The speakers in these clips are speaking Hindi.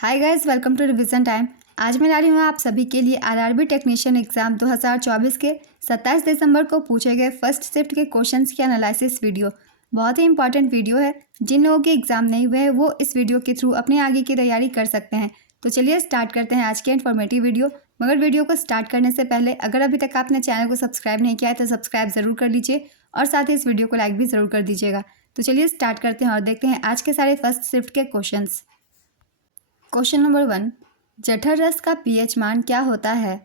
Hi guys, welcome to revision time. आज मैं ला रही हूँ आप सभी के लिए आरआरबी टेक्नीशियन एग्जाम 2024 के 27 दिसंबर को पूछे गए फर्स्ट शिफ्ट के क्वेश्चंस की एनालिसिस वीडियो। बहुत ही इंपॉर्टेंट वीडियो है। जिन लोगों के एग्जाम नहीं हुए हैं वो इस वीडियो के थ्रू अपने आगे की तैयारी कर सकते हैं। तो चलिए स्टार्ट करते हैं आज के इन्फॉर्मेटिव वीडियो। मगर वीडियो को स्टार्ट करने से पहले अगर अभी तक आपने चैनल को सब्सक्राइब नहीं किया है तो सब्सक्राइब ज़रूर कर लीजिए और साथ ही इस वीडियो को लाइक भी ज़रूर कर दीजिएगा। तो चलिए स्टार्ट करते हैं और देखते हैं आज के सारे फर्स्ट शिफ्ट के क्वेश्चंस। क्वेश्चन नंबर 1, जठर रस का पीएच मान क्या होता है?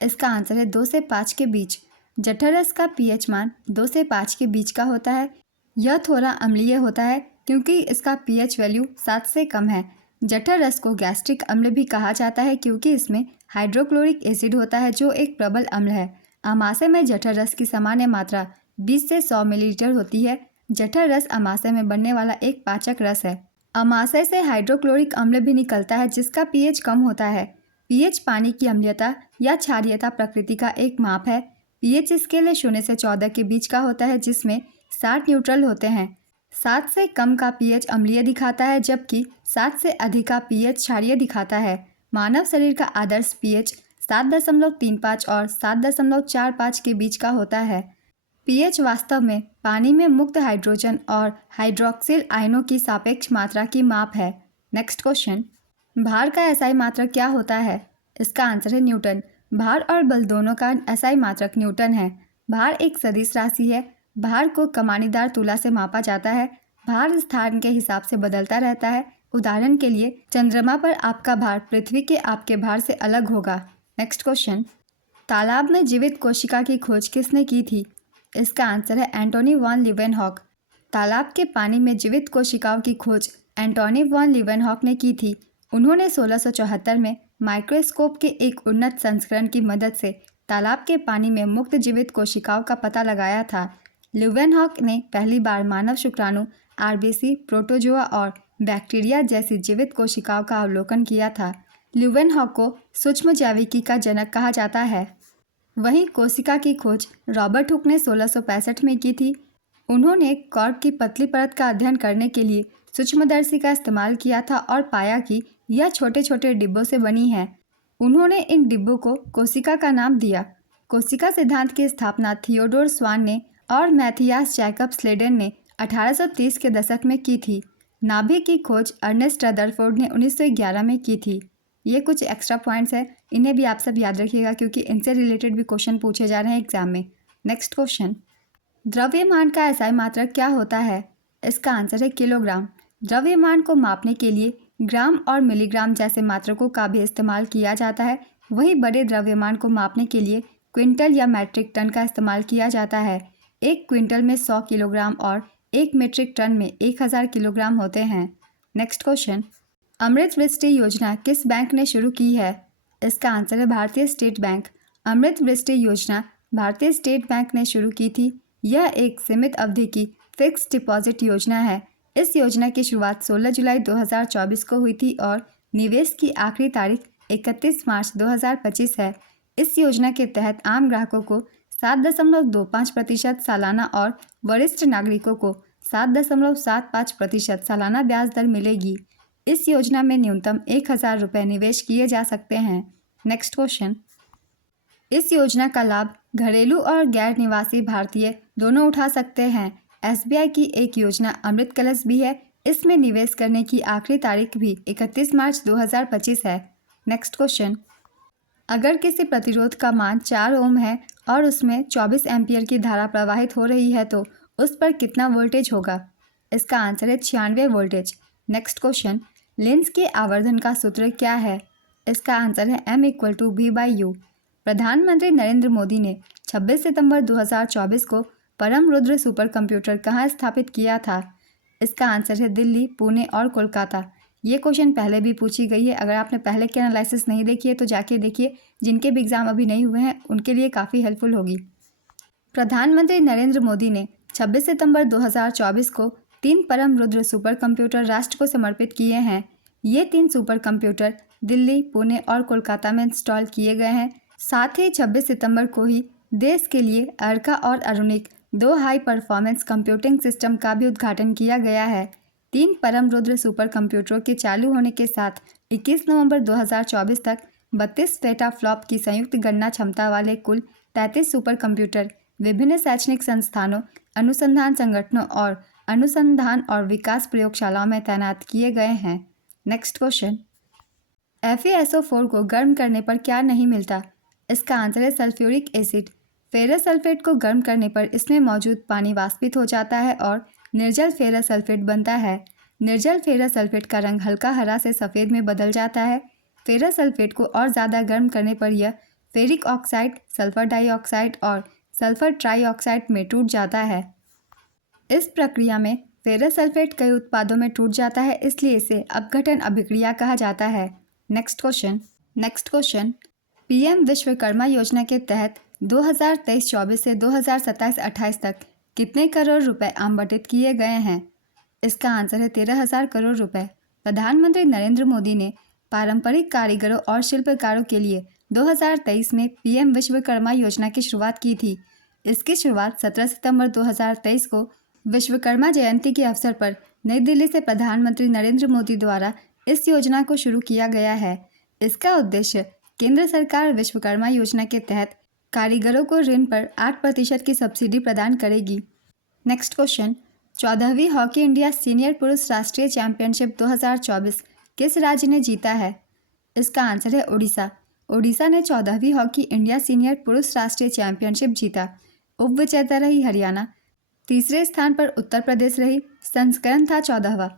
इसका आंसर है 2 से 5 के बीच। जठर रस का पीएच मान 2 से 5 के बीच का होता है। यह थोड़ा अम्लीय होता है क्योंकि इसका पीएच वैल्यू 7 से कम है। जठर रस को गैस्ट्रिक अम्ल भी कहा जाता है क्योंकि इसमें हाइड्रोक्लोरिक एसिड होता है जो एक प्रबल अम्ल है। अमाशय में जठर रस की सामान्य मात्रा 20 से 100 मिलीलीटर होती है। जठर रस अमाशय में बनने वाला एक पाचक रस है। अमाशय से हाइड्रोक्लोरिक अम्ल भी निकलता है जिसका पीएच कम होता है। पीएच पानी की अम्लीयता या क्षारीयता प्रकृति का एक माप है। पीएच स्केल 0 से 14 के बीच का होता है जिसमें 60 न्यूट्रल होते हैं। 7 से कम का पीएच अम्लीय दिखाता है जबकि 7 से अधिक का पीएच क्षारीय दिखाता है। मानव शरीर का आदर्श पीएच 7.35 और 7.45 के बीच का होता है। पीएच वास्तव में पानी में मुक्त हाइड्रोजन और हाइड्रोक्सिल आयनों की सापेक्ष मात्रा की माप है। नेक्स्ट क्वेश्चन, भार का एसआई मात्रक क्या होता है? इसका आंसर है न्यूटन। भार और बल दोनों का एसआई मात्रक न्यूटन है। भार एक सदिश राशि है। भार को कमानीदार तुला से मापा जाता है। भार स्थान के हिसाब से बदलता रहता है। उदाहरण के लिए चंद्रमा पर आपका भार पृथ्वी के आपके भार से अलग होगा। नेक्स्ट क्वेश्चन, तालाब में जीवित कोशिका की खोज किसने की थी? इसका आंसर है एंटोनी वॉन लीवेनहॉक। तालाब के पानी में जीवित कोशिकाओं की खोज एंटोनी वॉन लीवेनहॉक ने की थी। उन्होंने 1674 में माइक्रोस्कोप के एक उन्नत संस्करण की मदद से तालाब के पानी में मुक्त जीवित कोशिकाओं का पता लगाया था। लीवेनहॉक ने पहली बार मानव शुक्राणु, आरबीसी, प्रोटोजोआ और बैक्टीरिया जैसी जीवित कोशिकाओं का अवलोकन किया था। लीवेनहॉक को सूक्ष्मजैविकी का जनक कहा जाता है। वहीं कोशिका की खोज रॉबर्ट हुक ने 1665 में की थी। उन्होंने कॉर्क की पतली परत का अध्ययन करने के लिए सूक्ष्मदर्शी का इस्तेमाल किया था और पाया कि यह छोटे छोटे डिब्बों से बनी है। उन्होंने इन डिब्बों को कोशिका का नाम दिया। कोशिका सिद्धांत की स्थापना थियोडोर स्वान ने और मैथियास जैकब स्लेडन ने 1830 के दशक में की थी। नाभिक की खोज अर्नेस्ट रदरफोर्ड ने 1911 में की थी। ये कुछ एक्स्ट्रा पॉइंट्स हैं, इन्हें भी आप सब याद रखिएगा क्योंकि इनसे रिलेटेड भी क्वेश्चन पूछे जा रहे हैं एग्जाम में। नेक्स्ट क्वेश्चन, द्रव्यमान का एसआई मात्रक क्या होता है? इसका आंसर है किलोग्राम। द्रव्यमान को मापने के लिए ग्राम और मिलीग्राम जैसे मात्रकों का भी इस्तेमाल किया जाता है। वहीं बड़े द्रव्यमान को मापने के लिए क्विंटल या मैट्रिक टन का इस्तेमाल किया जाता है। एक क्विंटल में 100 किलोग्राम और एक मीट्रिक टन में 1000 किलोग्राम होते हैं। नेक्स्ट क्वेश्चन, अमृत वृष्टि योजना किस बैंक ने शुरू की है? इसका आंसर है भारतीय स्टेट बैंक। अमृत वृष्टि योजना भारतीय स्टेट बैंक ने शुरू की थी। यह एक सीमित अवधि की फिक्स डिपॉजिट योजना है। इस योजना की शुरुआत 16 जुलाई 2024 को हुई थी और निवेश की आखिरी तारीख 31 मार्च 2025 है। इस योजना के तहत आम ग्राहकों को 7.25% सालाना और वरिष्ठ नागरिकों को 7.75% सालाना ब्याज दर मिलेगी। इस योजना में न्यूनतम 1000 रुपये निवेश किए जा सकते हैं। नेक्स्ट क्वेश्चन, इस योजना का लाभ घरेलू और गैर निवासी भारतीय दोनों उठा सकते हैं। एसबीआई की एक योजना अमृत कलश भी है। इसमें निवेश करने की आखिरी तारीख भी 31 मार्च 2025 है। नेक्स्ट क्वेश्चन, अगर किसी प्रतिरोध का मान 4 ओम है और उसमें 24 एम्पियर की धारा प्रवाहित हो रही है तो उस पर कितना वोल्टेज होगा? इसका आंसर है 96 वोल्टेज। नेक्स्ट क्वेश्चन, लेंस के आवर्धन का सूत्र क्या है? इसका आंसर है M=V/U। प्रधानमंत्री नरेंद्र मोदी ने 26 सितंबर 2024 को परम रुद्र सुपर कंप्यूटर कहाँ स्थापित किया था? इसका आंसर है दिल्ली, पुणे और कोलकाता। ये क्वेश्चन पहले भी पूछी गई है। अगर आपने पहले की एनालिसिस नहीं देखी है तो जाके देखिए। जिनके भी एग्ज़ाम अभी नहीं हुए हैं उनके लिए काफ़ी हेल्पफुल होगी। प्रधानमंत्री नरेंद्र मोदी ने 26 सितंबर 2024 को 3 परम रुद्र सुपर कंप्यूटर राष्ट्र को समर्पित किए हैं। ये 3 सुपर कंप्यूटर दिल्ली, पुणे और कोलकाता में इंस्टॉल किए गए हैं। साथ ही 26 सितंबर को ही देश के लिए अर्का और अरुणिक 2 हाई परफॉर्मेंस कंप्यूटिंग सिस्टम का भी उद्घाटन किया गया है। 3 परम रुद्र सुपर कंप्यूटरों के चालू होने के साथ 21 नवंबर 2024 तक 32 पेटाफ्लॉप की संयुक्त गणना क्षमता वाले कुल 33 सुपर कंप्यूटर विभिन्न शैक्षणिक संस्थानों, अनुसंधान संगठनों और अनुसंधान और विकास प्रयोगशालाओं में तैनात किए गए हैं। नेक्स्ट क्वेश्चन, FeSO4 को गर्म करने पर क्या नहीं मिलता? इसका आंसर है सल्फ्यूरिक एसिड। फेरस सल्फेट को गर्म करने पर इसमें मौजूद पानी वाष्पित हो जाता है और निर्जल फेरस सल्फेट बनता है। निर्जल फेरस सल्फेट का रंग हल्का हरा से सफ़ेद में बदल जाता है। फेरस सल्फेट को और ज़्यादा गर्म करने पर यह फेरिक ऑक्साइड, सल्फर डाइऑक्साइड और सल्फर ट्राइऑक्साइड में टूट जाता है। इस प्रक्रिया में फेरस सल्फेट कई उत्पादों में टूट जाता है, इसलिए इसे अपघटन अभिक्रिया कहा जाता है। नेक्स्ट क्वेश्चन, PM विश्वकर्मा योजना के तहत 2023-24 से 2027-28 तक कितने करोड़ रुपए आवंटित किए गए हैं? इसका आंसर है 13,000 करोड़ रुपए। प्रधानमंत्री नरेंद्र मोदी ने पारंपरिक कारीगरों और शिल्पकारों के लिए 2023 में PM विश्वकर्मा योजना की शुरुआत की थी। इसकी शुरुआत 17 सितंबर 2023 को विश्वकर्मा जयंती के अवसर पर नई दिल्ली से प्रधानमंत्री नरेंद्र मोदी द्वारा इस योजना को शुरू किया गया है। इसका उद्देश्य केंद्र सरकार विश्वकर्मा योजना के तहत कारीगरों को ऋण पर 8% की सब्सिडी प्रदान करेगी। नेक्स्ट क्वेश्चन, 14वीं हॉकी इंडिया सीनियर पुरुष राष्ट्रीय चैंपियनशिप 2024 किस राज्य ने जीता है? इसका आंसर है उड़ीसा। उड़ीसा ने 14वीं हॉकी इंडिया सीनियर पुरुष राष्ट्रीय चैंपियनशिप जीता। उप विजेता रही हरियाणा। तीसरे स्थान पर उत्तर प्रदेश रही। संस्करण था 14वां।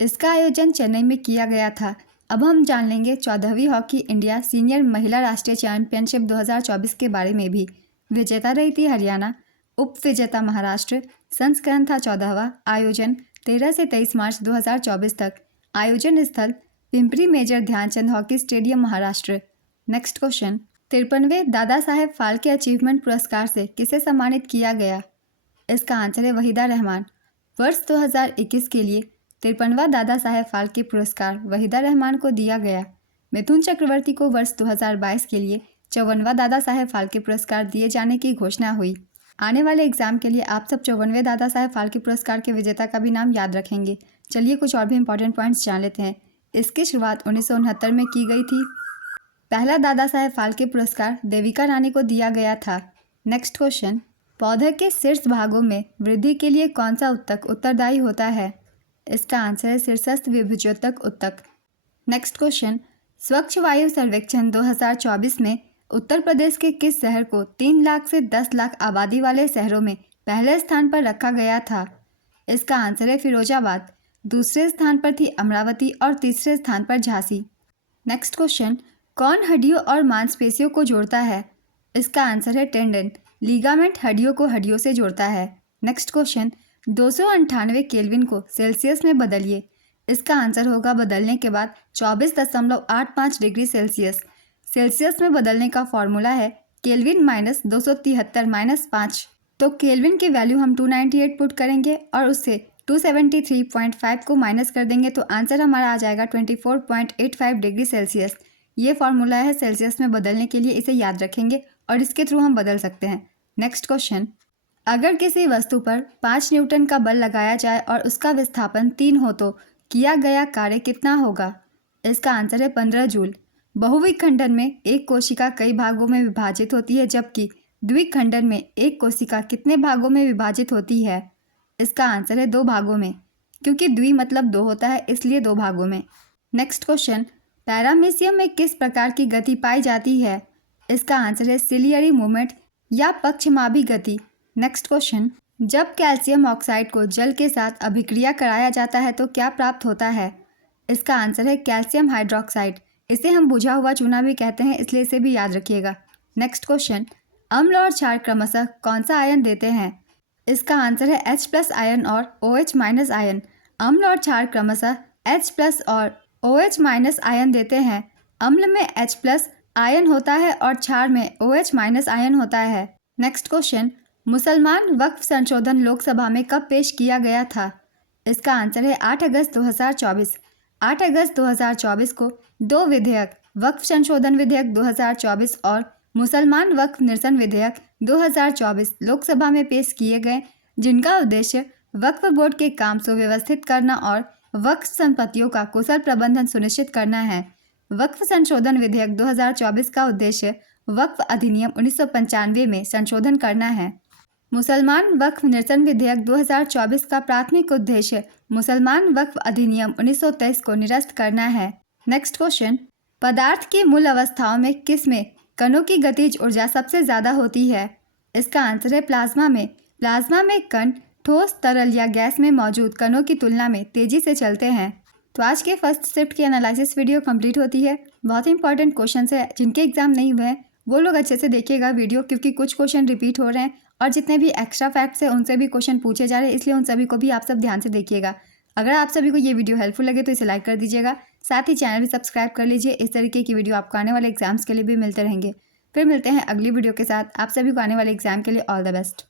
इसका आयोजन चेन्नई में किया गया था। अब हम जान लेंगे 14वीं हॉकी इंडिया सीनियर महिला राष्ट्रीय चैंपियनशिप 2024 के बारे में भी। विजेता रही थी हरियाणा। उप विजेता महाराष्ट्र। संस्करण था 14वां। आयोजन 13 से 23 मार्च 2024 तक। आयोजन स्थल Pimpri major Dhyan Chand hockey stadium, Maharashtra. Next question, 53वें दादा साहेब फाल्के अचीवमेंट पुरस्कार से किसे सम्मानित किया गया? इसका आंसर है वहीदा रहमान। वर्ष 2021 के लिए 53वां दादा साहेब फाल्के पुरस्कार वहीदा रहमान को दिया गया। मिथुन चक्रवर्ती को वर्ष 2022 के लिए 54वां दादा साहेब फाल्के पुरस्कार दिए जाने की घोषणा हुई। आने वाले एग्जाम के लिए आप सब 54वें दादा साहेब फाल्के पुरस्कार के विजेता का भी नाम याद रखेंगे। चलिए कुछ और भी इंपॉर्टेंट पॉइंट्स जान लेते हैं। इसकी शुरुआत 1969 में की गई थी। पहला दादा साहेब फाल्के पुरस्कार देविका रानी को दिया गया था। नेक्स्ट क्वेश्चन, पौधे के शीर्ष भागों में वृद्धि के लिए कौन सा उत्तक उत्तरदायी होता है? इसका आंसर है शीर्षस्थ विभुजोतक उत्तक। नेक्स्ट क्वेश्चन, स्वच्छ वायु सर्वेक्षण 2024 में उत्तर प्रदेश के किस शहर को 3 लाख से 10 लाख आबादी वाले शहरों में पहले स्थान पर रखा गया था? इसका आंसर है फिरोजाबाद। दूसरे स्थान पर थी अमरावती और तीसरे स्थान पर झांसी। नेक्स्ट क्वेश्चन, कौन हड्डियों और मांसपेशियों को जोड़ता है? इसका आंसर है टेंडन। लिगामेंट हड्डियों को हड्डियों से जोड़ता है। नेक्स्ट क्वेश्चन, 298 केल्विन को सेल्सियस में बदलिए। इसका आंसर होगा बदलने के बाद 24.85 डिग्री सेल्सियस। सेल्सियस में बदलने का फॉर्मूला है केल्विन माइनस 273 -5। तो केल्विन की वैल्यू हम 298 पुट करेंगे और उससे 273.5 को माइनस कर देंगे तो आंसर हमारा आ जाएगा 24.85 डिग्री सेल्सियस। ये फॉर्मूला है सेल्सियस में बदलने के लिए, इसे याद रखेंगे और इसके थ्रू हम बदल सकते हैं। नेक्स्ट क्वेश्चन, अगर किसी वस्तु पर 5 न्यूटन का बल लगाया जाए और उसका विस्थापन 3 हो तो किया गया कार्य कितना होगा? इसका आंसर है 15 जूल। बहुविखंडन में एक कोशिका कई भागों में विभाजित होती है, जबकि द्विखंडन में एक कोशिका कितने भागों में विभाजित होती है? इसका आंसर है 2 भागों में, क्योंकि द्वि मतलब 2 होता है, इसलिए 2 भागों में। नेक्स्ट क्वेश्चन, पैरामीशियम में किस प्रकार की गति पाई जाती है? इसका आंसर है सिलियरी मूवमेंट या पक्षमाभी गति। नेक्स्ट क्वेश्चन, जब कैल्शियम ऑक्साइड को जल के साथ अभिक्रिया कराया जाता है तो क्या प्राप्त होता है? इसका आंसर है कैल्शियम हाइड्रोक्साइड। इसे हम बुझा हुआ चूना भी कहते हैं, इसलिए इसे भी याद रखिएगा। नेक्स्ट क्वेश्चन, अम्ल और क्षार क्रमशः कौन सा आयन देते हैं? इसका आंसर है H+ आयन और OH- आयन। अम्ल और क्षार क्रमशः H+ और OH- आयन देते हैं। अम्ल में H+ आयन होता है और क्षार में OH- आयन होता है। नेक्स्ट क्वेश्चन, मुसलमान वक्फ संशोधन लोकसभा में कब पेश किया गया था? इसका आंसर है 8 अगस्त 2024। 8 अगस्त 2024 को 2 विधेयक, वक्फ संशोधन विधेयक 2024 और मुसलमान वक्फ निरसन विधेयक 2024 लोकसभा में पेश किए गए, जिनका उद्देश्य वक्फ बोर्ड के काम सुव्यवस्थित करना और वक्फ संपत्तियों का कुशल प्रबंधन सुनिश्चित करना है। वक्फ संशोधन विधेयक 2024 का उद्देश्य वक्फ अधिनियम 1995 में संशोधन करना है। मुसलमान वक्फ निरसन विधेयक 2024 का प्राथमिक उद्देश्य मुसलमान वक्फ अधिनियम 1923 को निरस्त करना है। नेक्स्ट क्वेश्चन, पदार्थ की मूल अवस्थाओं में किस में कणों की गतिज ऊर्जा सबसे ज़्यादा होती है? इसका आंसर है प्लाज्मा में। प्लाज्मा में कण ठोस, तरल या गैस में मौजूद कणों की तुलना में तेजी से चलते हैं। तो आज के फर्स्ट शिफ्ट की एनालिसिस वीडियो कंप्लीट होती है। बहुत ही इंपॉर्टेंट क्वेश्चन है, जिनके एग्जाम नहीं हुए हैं वो लोग अच्छे से देखिएगा वीडियो, क्योंकि कुछ क्वेश्चन रिपीट हो रहे हैं और जितने भी एक्स्ट्रा फैक्ट्स हैं उनसे भी क्वेश्चन पूछे जा रहे हैं, इसलिए उन सभी को भी आप सब ध्यान से देखिएगा। अगर आप सभी को ये वीडियो हेल्पफुल लगे तो इसे लाइक कर दीजिएगा, साथ ही चैनल भी सब्सक्राइब कर लीजिए। इस तरीके की वीडियो आपको आने वाले एग्जाम्स के लिए भी मिलते रहेंगे। फिर मिलते हैं अगली वीडियो के साथ। आप सभी को आने वाले एग्जाम के लिए ऑल द बेस्ट।